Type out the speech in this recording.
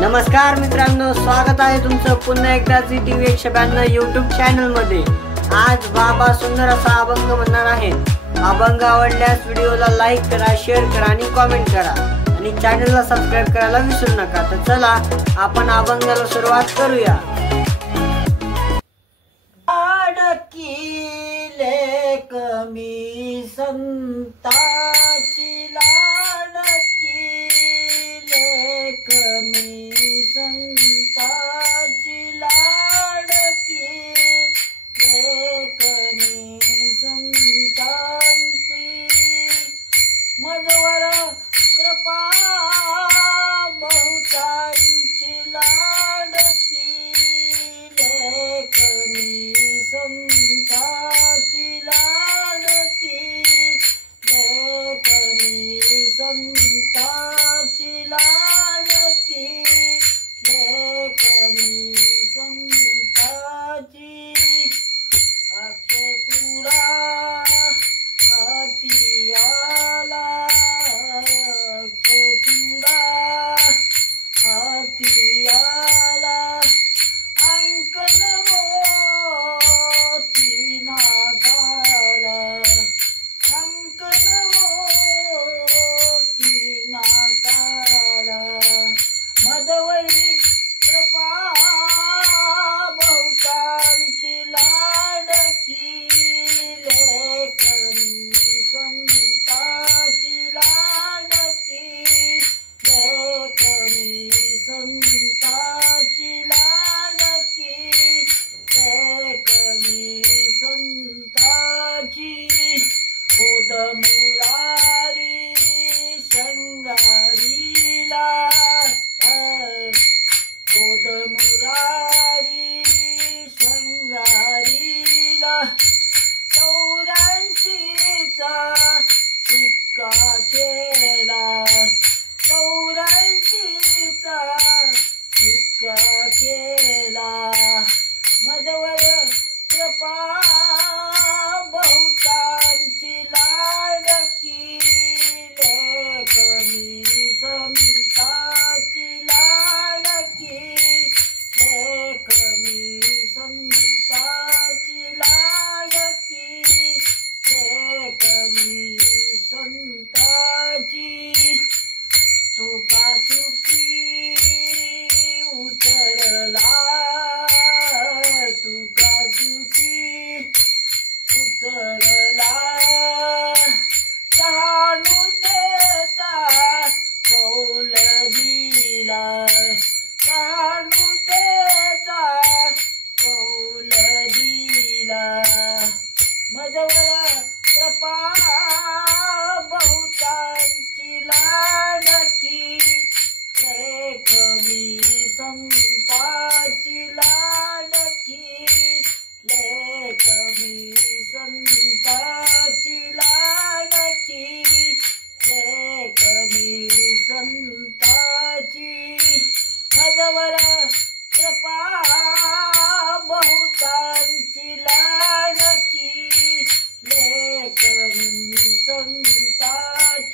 नमस्कार मित्रांनो, स्वागत आहे तुमचं पुन्हा एकदा झी टीव्ही 192 YouTube चॅनल मध्ये। आज बाबा सुंदर असा अभंग म्हणणार आहे। अभंग आवडल्यास व्हिडिओला लाईक करा, शेअर करा आणि कमेंट करा आणि चॅनलला सबस्क्राइब करायला विसरू नका। तर चला आपण अभंगाला सुरुवात करूया। लाडकीले कमी संताची लाडकीले कमी संताची लाडकीले कमी संतांची मजवर कृपा बहुतांची लाडकीले कमी संताची लाडकीले कमी संताची लाडकीले कमी संताची अक्षतुरा हाती आला अक्षतुरा हाती आला अंकल मोती नाकाला अंकल मोती नाकाला मधवरी कृपा बहुतांची लाडकीले कमी संताची लाडकीले कमी संताची लाडकीले कमी संताची खोद मुरारी शंगारीला खोद मुरारी शंगारीला 84चा शिक्का केला 84चा शिक्का केला मधवर कृपा बहुतांची लाडकीले कमी संताची लाडकीले कमी संताची लाडकीले कमी संताची तुका सुखी उतरला तुका सुखी उतरला शहाणू त्याचा कौल दिला शहाणू त्याचा कौल दिला मजवर कृपा बहुतांची लाडकीले कमी संताची लाडकीले कमी संताची लाडकीले कमी संताची मजवर कृपा बहुतांची लाडकीले कमी संताची